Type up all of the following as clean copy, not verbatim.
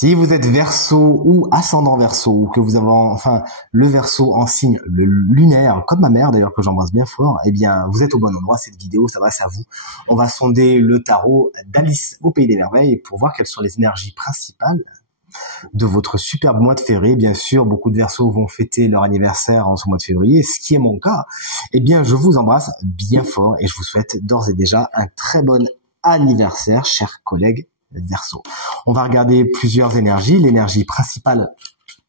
Si vous êtes Verseau ou ascendant Verseau, ou que vous avez enfin le Verseau en signe le lunaire, comme ma mère d'ailleurs que j'embrasse bien fort, eh bien vous êtes au bon endroit. Cette vidéo s'adresse à vous. On va sonder le tarot d'Alice au Pays des Merveilles pour voir quelles sont les énergies principales de votre superbe mois de février. Bien sûr, beaucoup de Verseaux vont fêter leur anniversaire en ce mois de février, ce qui est mon cas. Eh bien, je vous embrasse bien fort et je vous souhaite d'ores et déjà un très bon anniversaire, chers collègues Verseau. On va regarder plusieurs énergies. L'énergie principale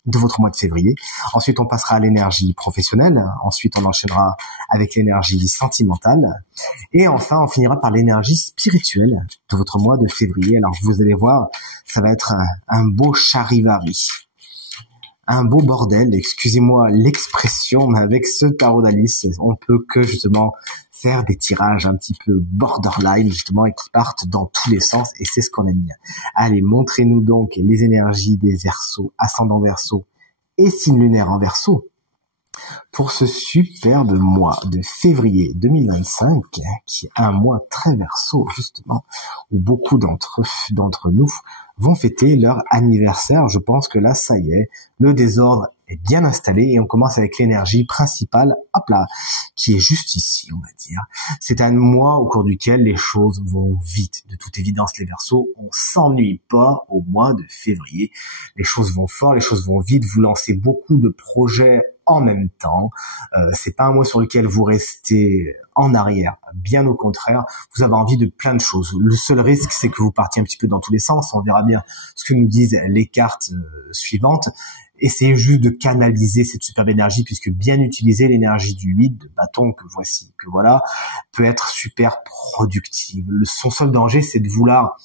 de votre mois de février. Ensuite, on passera à l'énergie professionnelle. Ensuite, on enchaînera avec l'énergie sentimentale. Et enfin, on finira par l'énergie spirituelle de votre mois de février. Alors, vous allez voir, ça va être un beau charivari. Un beau bordel, excusez-moi l'expression, mais avec ce tarot d'Alice, on peut que justement faire des tirages un petit peu borderline justement et qui partent dans tous les sens et c'est ce qu'on aime bien. Allez, montrez-nous donc les énergies des Verseaux, ascendant Verseau et signe lunaire en Verseau pour ce superbe mois de février 2025 qui est un mois très Verseau justement où beaucoup d'entre nous vont fêter leur anniversaire. Je pense que là, ça y est, le désordre est bien installé et on commence avec l'énergie principale, hop là, qui est juste ici, on va dire. C'est un mois au cours duquel les choses vont vite. De toute évidence, les Verseaux, on s'ennuie pas au mois de février. Les choses vont fort, les choses vont vite. Vous lancez beaucoup de projets en même temps. C'est pas un mois sur lequel vous restez en arrière. Bien au contraire, vous avez envie de plein de choses. Le seul risque, c'est que vous partiez un petit peu dans tous les sens. On verra bien ce que nous disent les cartes suivantes. Essayez juste de canaliser cette superbe énergie puisque bien utiliser l'énergie du 8 de bâton que voici, que voilà, peut être super productive. Son seul danger, c'est de vouloir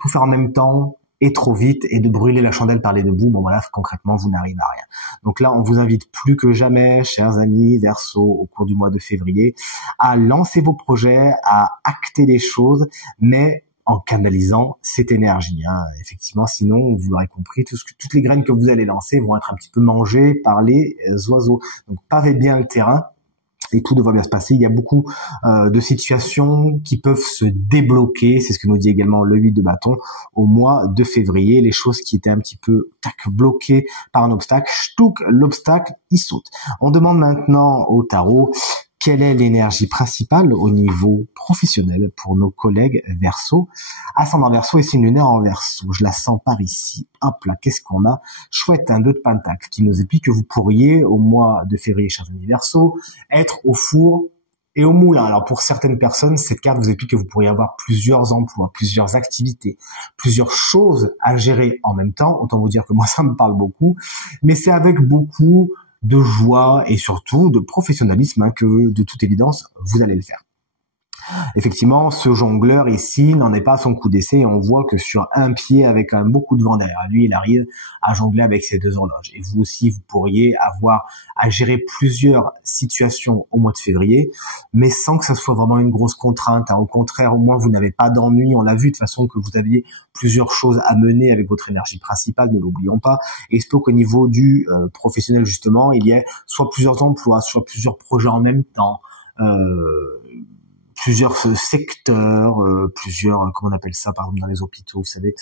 tout faire en même temps et trop vite et de brûler la chandelle par les deux bouts. Bon voilà, concrètement, vous n'arrivez à rien. Donc là, on vous invite plus que jamais, chers amis Verseau, au cours du mois de février, à lancer vos projets, à acter des choses, mais en canalisant cette énergie. Effectivement, sinon, vous l'aurez compris, toutes les graines que vous allez lancer vont être un petit peu mangées par les oiseaux. Donc, pavez bien le terrain et tout devrait bien se passer. Il y a beaucoup de situations qui peuvent se débloquer. C'est ce que nous dit également le 8 de bâton au mois de février. Les choses qui étaient un petit peu bloquées par un obstacle, l'obstacle, il saute. On demande maintenant au tarot quelle est l'énergie principale au niveau professionnel pour nos collègues Verseau, ascendant Verseau et signe lunaire en Verseau. Je la sens par ici. Hop là, qu'est-ce qu'on a? Chouette, un 2 de pentacle qui nous explique que vous pourriez, au mois de février, chers amis Verseau, être au four et au moulin. Alors pour certaines personnes, cette carte vous explique que vous pourriez avoir plusieurs emplois, plusieurs activités, plusieurs choses à gérer en même temps. Autant vous dire que moi, ça me parle beaucoup, mais c'est avec beaucoup de joie et surtout de professionnalisme que, de toute évidence, vous allez le faire. Effectivement, ce jongleur ici n'en est pas à son coup d'essai et on voit que sur un pied, avec un beau coup de vent derrière lui, il arrive à jongler avec ses deux horloges. Et vous aussi, vous pourriez avoir à gérer plusieurs situations au mois de février, mais sans que ça soit vraiment une grosse contrainte. Au contraire, au moins, vous n'avez pas d'ennui. On l'a vu de toute façon que vous aviez plusieurs choses à mener avec votre énergie principale, ne l'oublions pas. Et il se peut qu'au niveau du professionnel, justement, il y ait soit plusieurs emplois, soit plusieurs projets en même temps, plusieurs secteurs, plusieurs, comment on appelle ça, par exemple dans les hôpitaux, vous savez,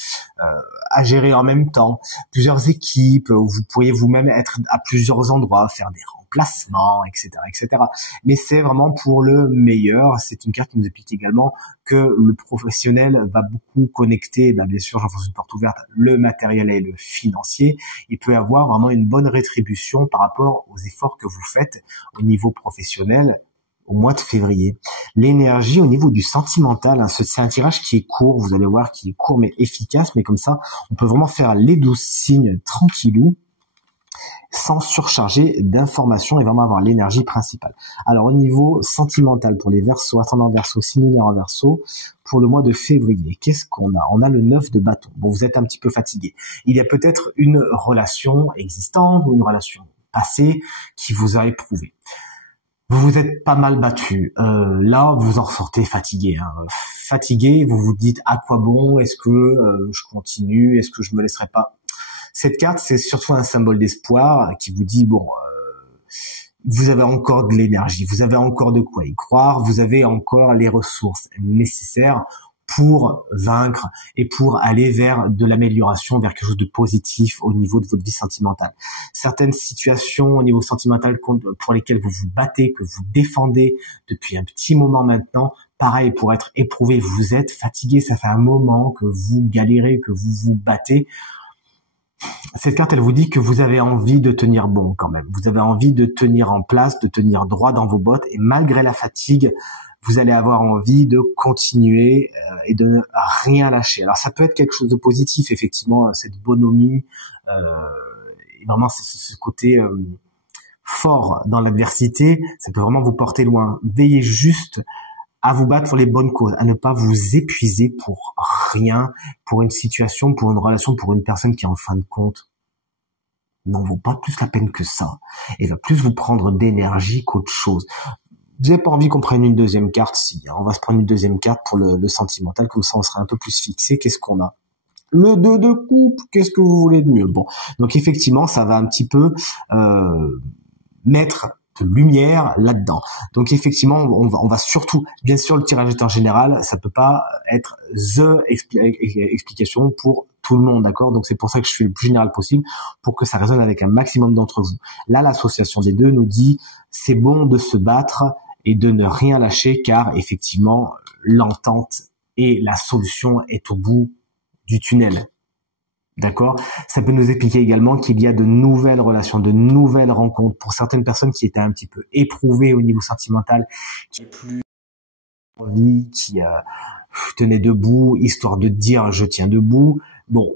à gérer en même temps, plusieurs équipes, où vous pourriez vous-même être à plusieurs endroits, faire des remplacements, etc., etc. Mais c'est vraiment pour le meilleur. C'est une carte qui nous explique également que le professionnel va beaucoup connecter, bien sûr, j'enfonce une porte ouverte, le matériel et le financier. Il peut avoir vraiment une bonne rétribution par rapport aux efforts que vous faites au niveau professionnel au mois de février. L'énergie au niveau du sentimental, c'est un tirage qui est court, vous allez voir, qui est court mais efficace, mais comme ça, on peut vraiment faire les 12 signes tranquillou, sans surcharger d'informations et vraiment avoir l'énergie principale. Alors au niveau sentimental, pour les Verseaux, ascendant Verseau, signe lunaire en Verseau, pour le mois de février, qu'est-ce qu'on a? On a le 9 de bâton. Bon, vous êtes un petit peu fatigué. Il y a peut-être une relation existante ou une relation passée qui vous a éprouvé. Vous vous êtes pas mal battu. Là, vous en ressortez fatigué. Fatigué, vous vous dites à quoi bon? Est-ce que je continue? Est-ce que je me laisserai pas? Cette carte, c'est surtout un symbole d'espoir qui vous dit bon, vous avez encore de l'énergie, vous avez encore de quoi y croire, vous avez encore les ressources nécessaires pour vaincre et pour aller vers de l'amélioration, vers quelque chose de positif au niveau de votre vie sentimentale. Certaines situations au niveau sentimental pour lesquelles vous vous battez, que vous défendez depuis un petit moment maintenant, pareil, pour être éprouvé, vous êtes fatigué, ça fait un moment que vous galérez, que vous vous battez. Cette carte, elle vous dit que vous avez envie de tenir bon quand même. Vous avez envie de tenir en place, de tenir droit dans vos bottes, et malgré la fatigue, vous allez avoir envie de continuer et de ne rien lâcher. Alors ça peut être quelque chose de positif, effectivement, cette bonhomie, vraiment ce côté fort dans l'adversité, ça peut vraiment vous porter loin. Veillez juste à vous battre pour les bonnes causes, à ne pas vous épuiser pour rien, pour une situation, pour une relation, pour une personne qui en fin de compte n'en vaut pas plus la peine que ça et va plus vous prendre d'énergie qu'autre chose. J'ai pas envie qu'on prenne une deuxième carte, si bien on va se prendre une deuxième carte pour le sentimental, comme ça on sera un peu plus fixé. Qu'est-ce qu'on a? Le 2 de coupe, qu'est-ce que vous voulez de mieux? Bon, donc effectivement ça va un petit peu mettre de lumière là-dedans. Donc effectivement, on va surtout, bien sûr, le tirage est en général, ça peut pas être the explication pour tout le monde, d'accord? Donc c'est pour ça que je suis le plus général possible, pour que ça résonne avec un maximum d'entre vous. Là, l'association des deux nous dit, c'est bon de se battre et de ne rien lâcher, car effectivement, l'entente et la solution est au bout du tunnel. D'accord? Ça peut nous expliquer également qu'il y a de nouvelles relations, de nouvelles rencontres. Pour certaines personnes qui étaient un petit peu éprouvées au niveau sentimental, qui n'avaient plus envie, qui tenaient debout, histoire de dire je tiens debout. Bon,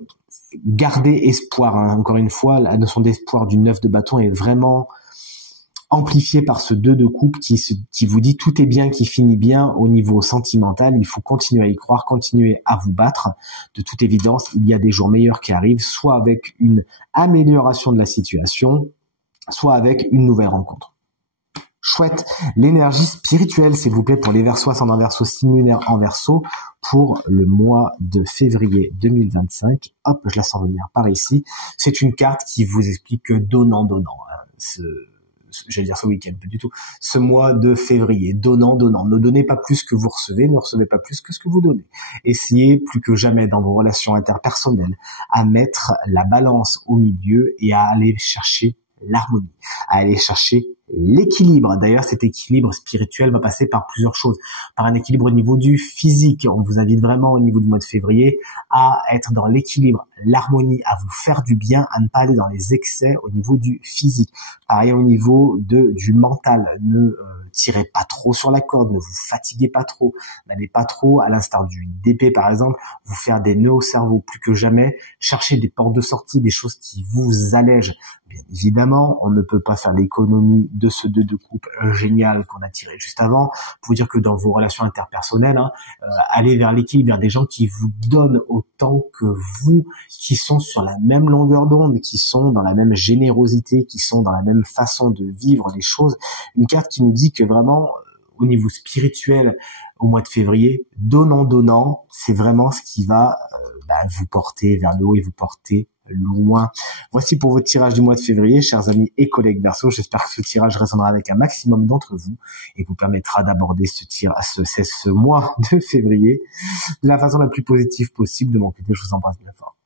gardez espoir, hein. Encore une fois, la notion d'espoir du 9 de bâton est vraiment amplifié par ce 2 de coupe qui vous dit tout est bien, qui finit bien au niveau sentimental. Il faut continuer à y croire, continuer à vous battre. De toute évidence, il y a des jours meilleurs qui arrivent, soit avec une amélioration de la situation, soit avec une nouvelle rencontre. Chouette. L'énergie spirituelle, s'il vous plaît, pour les Verseaux, ascendant Verseau, signe lunaire en Verseau, pour le mois de février 2025. Hop, je la sens venir par ici. C'est une carte qui vous explique que donnant. J'allais dire ce week-end, pas du tout. Ce mois de février, donnant. Ne donnez pas plus que vous recevez, ne recevez pas plus que ce que vous donnez. Essayez plus que jamais dans vos relations interpersonnelles à mettre la balance au milieu et à aller chercher l'harmonie, à aller chercher l'équilibre. D'ailleurs, cet équilibre spirituel va passer par plusieurs choses. Par un équilibre au niveau du physique. On vous invite vraiment au niveau du mois de février à être dans l'équilibre, l'harmonie, à vous faire du bien, à ne pas aller dans les excès au niveau du physique. Pareil au niveau du mental. Ne tirez pas trop sur la corde, ne vous fatiguez pas trop, n'allez pas trop, à l'instar du DP par exemple, vous faire des nœuds au cerveau plus que jamais. Cherchez des portes de sortie, des choses qui vous allègent. Bien évidemment, on ne peut pas faire l'économie de ce 2 de coupe génial qu'on a tiré juste avant. Pour dire que dans vos relations interpersonnelles, allez vers l'équilibre, vers des gens qui vous donnent autant que vous, qui sont sur la même longueur d'onde, qui sont dans la même générosité, qui sont dans la même façon de vivre les choses. Une carte qui nous dit que vraiment, au niveau spirituel, au mois de février, donnant, c'est vraiment ce qui va vous porter vers le haut et vous porter loin. Voici pour votre tirage du mois de février, chers amis et collègues Verseau. J'espère que ce tirage résonnera avec un maximum d'entre vous et vous permettra d'aborder ce mois de février de la façon la plus positive possible. De mon côté, je vous embrasse bien fort.